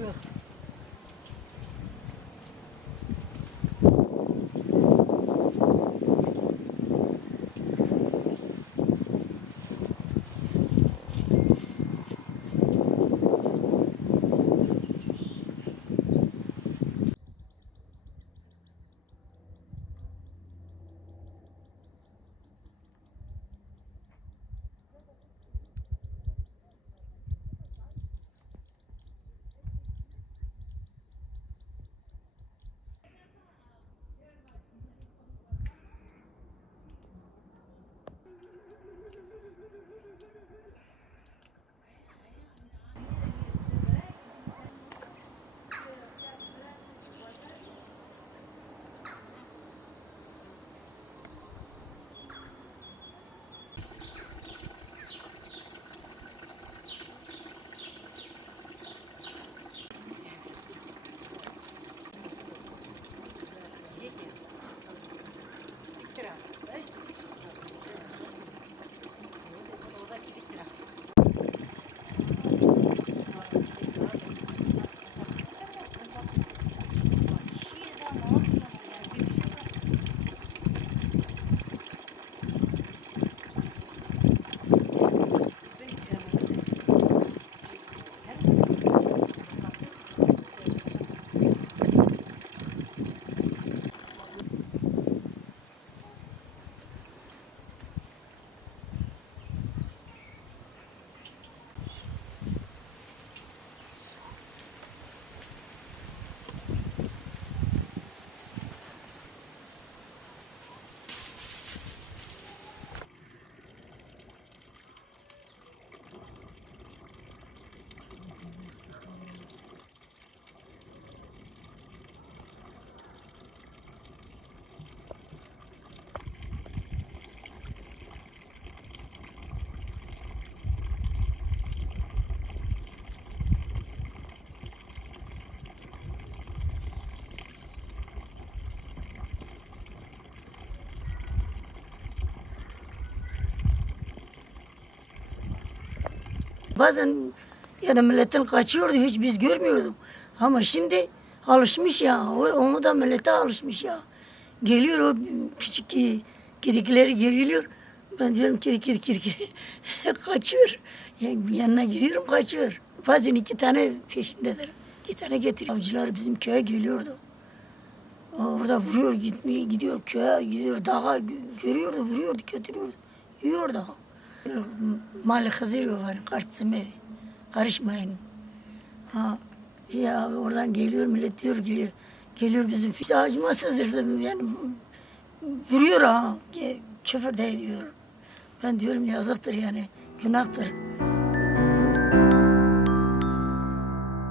Yok. Bazen yani milletten kaçıyordu, hiç biz görmüyorduk. Ama şimdi alışmış ya, onu da millete alışmış ya. Geliyor o küçük kedikleri geliyor. Ben diyorum kedi. Kaçıyor. Yani yanına gidiyorum, kaçıyor. Bazen 2 tane peşindedir. 2 tane getiriyor. Avcılar bizim köye geliyordu. Orada vuruyor, gidiyor köye, gidiyor dağa, görüyordu, vuruyordu, götürüyordu. Yiyor dağa. Malı kızıyor var, karşısına karışmayın. Ha, ya oradan geliyor, millet diyor geliyor bizim işte acımasızdır yani vuruyor ha, küfür de ediyor. Ben diyorum yazıktır yani, günahtır.